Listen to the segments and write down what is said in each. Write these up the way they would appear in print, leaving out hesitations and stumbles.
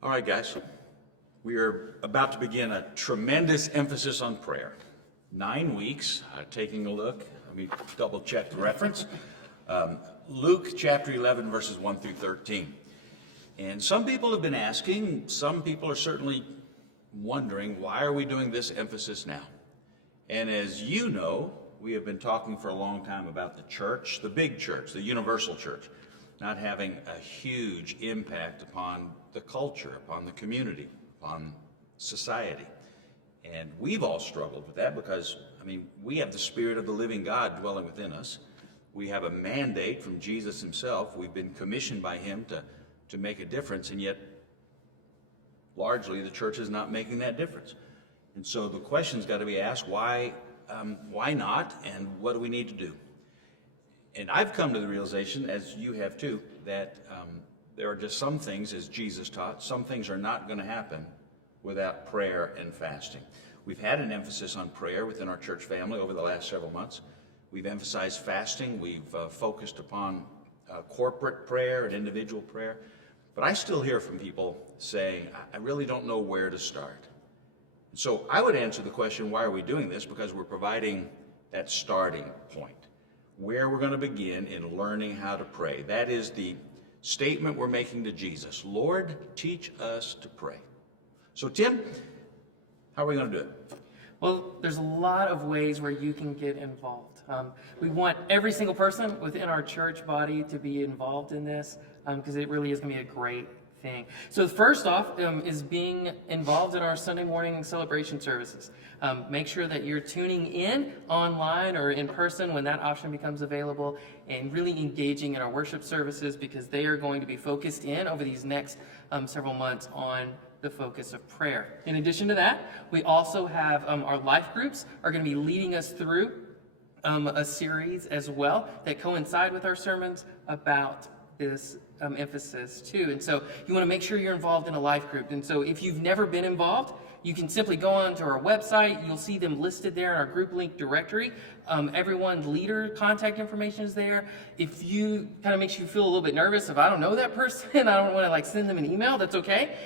All right, guys, we are about to begin a tremendous emphasis on prayer. 9 weeks, taking a look, let me double check the reference. Luke chapter 11, verses 1 through 13. And some people have been asking, some people are certainly wondering, why are we doing this emphasis now? And as you know, we have been talking for a long time about the church, the big church, the universal church, not having a huge impact upon the culture, upon the community, upon society. And we've all struggled with that because, we have the Spirit of the living God dwelling within us. We have a mandate from Jesus himself. We've been commissioned by him to make a difference, and yet largely the church is not making that difference. And so the question's got to be asked, why not, and what do we need to do? And I've come to the realization, as you have too, that there are just some things, as Jesus taught, some things are not going to happen without prayer and fasting. We've had an emphasis on prayer within our church family over the last several months. We've emphasized fasting. We've focused upon corporate prayer and individual prayer. But I still hear from people saying, I really don't know where to start. So I would answer the question, why are we doing this? Because we're providing that starting point, where we're going to begin in learning how to pray. That is the statement we're making to Jesus. Lord, teach us to pray. So Tim, how are we going to do it? Well, there's a lot of ways where you can get involved. We want every single person within our church body to be involved in this because it really is going to be a great thing. So first off is being involved in our Sunday morning celebration services. Make sure that you're tuning in online or in person when that option becomes available and really engaging in our worship services because they are going to be focused in over these next several months on the focus of prayer. In addition to that, we also have our life groups are going to be leading us through a series as well that coincide with our sermons about this emphasis too. And so you want to make sure you're involved in a life group. And so if you've never been involved, you can simply go onto our website. You'll see them listed there in our group link directory. Everyone's leader contact information is there. If you kind of makes you feel a little bit nervous, if I don't know that person, I don't want to send them an email, that's okay.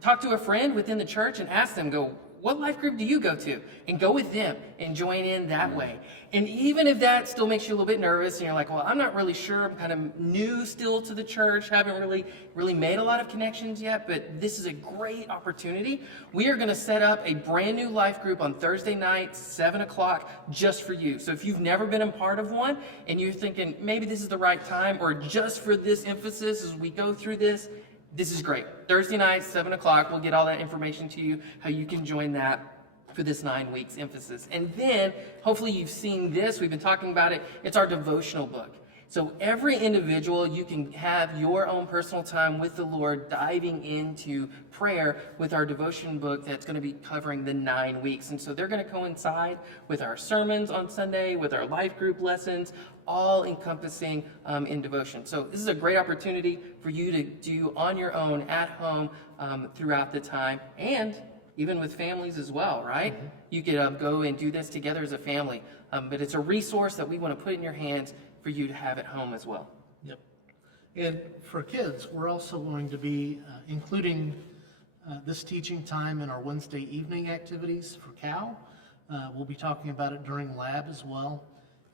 Talk to a friend within the church and ask them, what life group do you go to? And go with them and join in that way. And even if that still makes you a little bit nervous and you're like, well, I'm not really sure, I'm kind of new still to the church, haven't really made a lot of connections yet, but this is a great opportunity. We are going to set up a brand new life group on Thursday night, 7 o'clock, just for you. So if you've never been a part of one and you're thinking maybe this is the right time or just for this emphasis as we go through this is great. Thursday night, 7 o'clock, we'll get all that information to you, how you can join that for this 9 weeks emphasis. And then, hopefully you've seen this, we've been talking about it, it's our devotional book. So every individual, you can have your own personal time with the Lord diving into prayer with our devotion book that's going to be covering the 9 weeks. And so they're going to coincide with our sermons on Sunday, with our life group lessons, all encompassing in devotion. So this is a great opportunity for you to do on your own at home throughout the time, and even with families as well, right? Mm-hmm. You could go and do this together as a family. But it's a resource that we want to put in your hands for you to have at home as well. Yep. And for kids, we're also going to be including this teaching time in our Wednesday evening activities for Cal. We'll be talking about it during lab as well.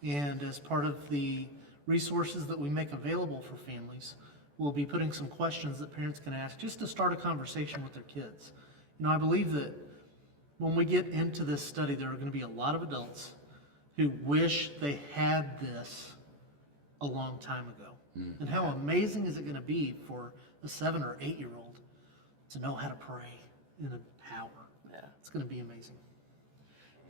And as part of the resources that we make available for families, we'll be putting some questions that parents can ask just to start a conversation with their kids. I believe that when we get into this study, there are going to be a lot of adults who wish they had this a long time ago. Mm. And how amazing is it going to be for a 7 or 8 year old to know how to pray in a power? Yeah. It's going to be amazing.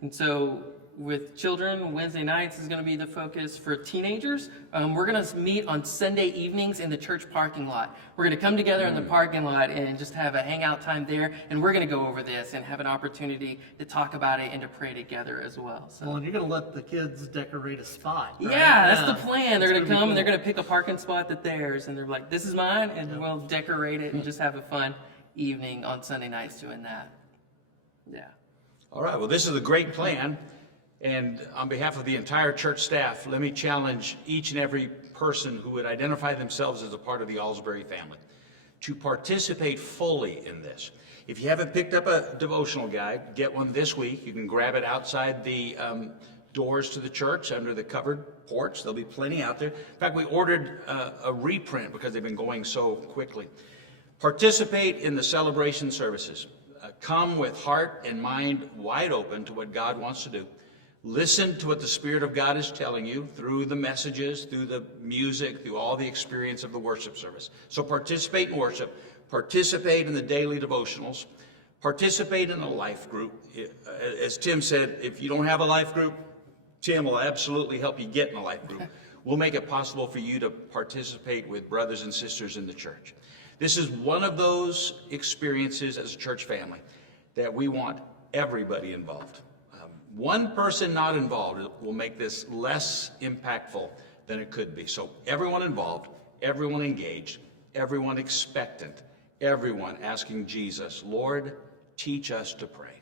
And so with children, Wednesday nights is going to be the focus. For teenagers, we're going to meet on Sunday evenings in the church parking lot. We're going to come together in the parking lot and just have a hangout time there, and we're going to go over this and have an opportunity to talk about it and to pray together as well. So. Well, and you're going to let the kids decorate a spot, right? Yeah, that's the plan. They're going to come and they're going to pick a parking spot that's theirs, and they're like, this is mine, and we'll decorate it and just have a fun evening on Sunday nights doing that. Yeah. All right, well, this is a great plan. And on behalf of the entire church staff, let me challenge each and every person who would identify themselves as a part of the Alsbury family to participate fully in this. If you haven't picked up a devotional guide, get one this week. You can grab it outside the doors to the church under the covered porch. There'll be plenty out there. In fact, we ordered a reprint because they've been going so quickly. Participate in the celebration services. Come with heart and mind wide open to what God wants to do. Listen to what the Spirit of God is telling you through the messages, through the music, through all the experience of the worship service. So participate in worship, participate in the daily devotionals, participate in a life group. As Tim said, if you don't have a life group, Tim will absolutely help you get in a life group. We'll make it possible for you to participate with brothers and sisters in the church. This is one of those experiences as a church family that we want everybody involved. One person not involved will make this less impactful than it could be. So everyone involved, everyone engaged, everyone expectant, everyone asking Jesus, Lord, teach us to pray.